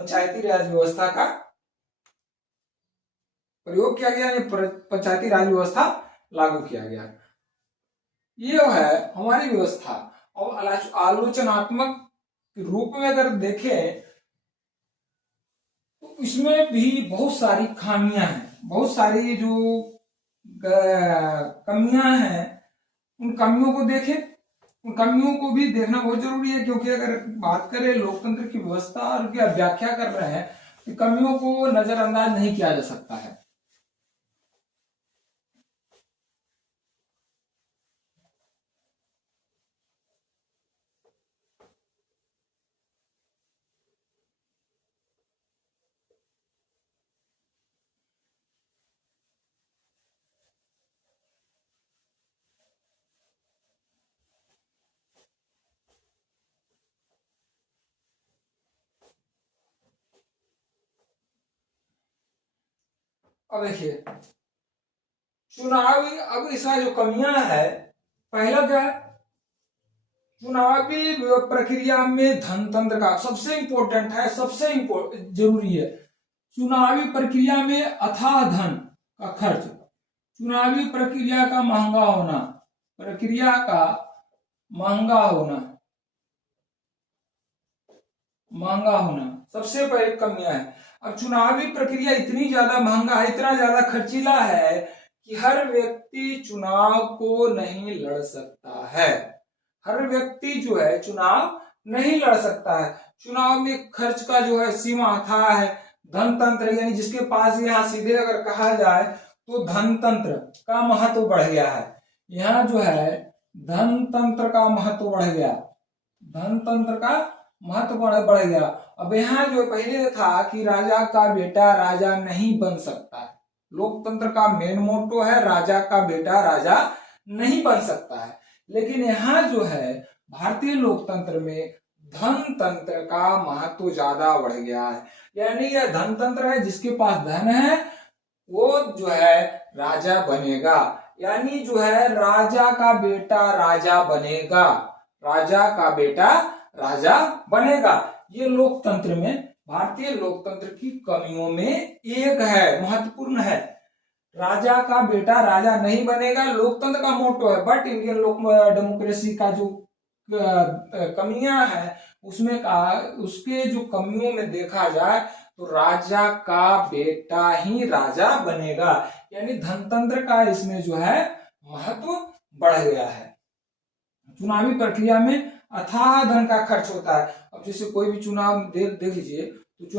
पंचायती राज व्यवस्था का प्रयोग किया गया, पंचायती राज व्यवस्था लागू किया गया। ये है हमारी व्यवस्था। और आलोचनात्मक रूप में अगर देखें तो इसमें भी बहुत सारी खामियां हैं, बहुत सारी जो कमियां हैं, उन कमियों को देखें। उन कमियों को भी देखना बहुत जरूरी है, क्योंकि अगर बात करें लोकतंत्र की व्यवस्था और क्या व्याख्या कर रहे हैं तो कमियों को नजरअंदाज नहीं किया जा सकता है। अब देखिए चुनावी, अब इसका जो कमियां है, पहला क्या है, चुनावी प्रक्रिया में धनतंत्र का सबसे इंपॉर्टेंट है, सबसे जरूरी है। चुनावी प्रक्रिया में अथाह धन का खर्च, चुनावी प्रक्रिया का महंगा होना, प्रक्रिया का महंगा होना, महंगा होना सबसे पहले कमियां है। अब चुनावी प्रक्रिया इतनी ज्यादा महंगा है, इतना ज्यादा खर्चीला है कि हर व्यक्ति चुनाव को नहीं लड़ सकता है। हर व्यक्ति जो है चुनाव नहीं लड़ सकता है। चुनाव में खर्च का जो है सीमा अथाह है। धनतंत्र यानी जिसके पास, यहाँ सीधे अगर कहा जाए तो धनतंत्र का महत्व बढ़ गया है। यहाँ जो है धनतंत्र का महत्व बढ़ गया, धनतंत्र का महत्व बढ़ गया। अब यहाँ जो पहले था कि राजा का बेटा राजा नहीं बन सकता है, लोकतंत्र का मेन मोटो है राजा का बेटा राजा नहीं बन सकता है। लेकिन यहाँ जो है भारतीय लोकतंत्र में धनतंत्र का महत्व ज्यादा बढ़ गया है। यानी यह धनतंत्र है, जिसके पास धन है वो जो है राजा बनेगा। यानी जो है राजा का बेटा राजा बनेगा, राजा का बेटा राजा बनेगा। ये लोकतंत्र में, भारतीय लोकतंत्र की कमियों में एक है, महत्वपूर्ण है। राजा का बेटा राजा नहीं बनेगा, लोकतंत्र का मोटो है। बट इंडियन डेमोक्रेसी का जो कमियां हैं उसमें उसके जो कमियों में देखा जाए तो राजा का बेटा ही राजा बनेगा। यानी धनतंत्र का इसमें जो है महत्व बढ़ गया है। चुनावी प्रक्रिया में अथाह धन का खर्च होता है। अब जैसे कोई भी चुनाव देख लीजिए,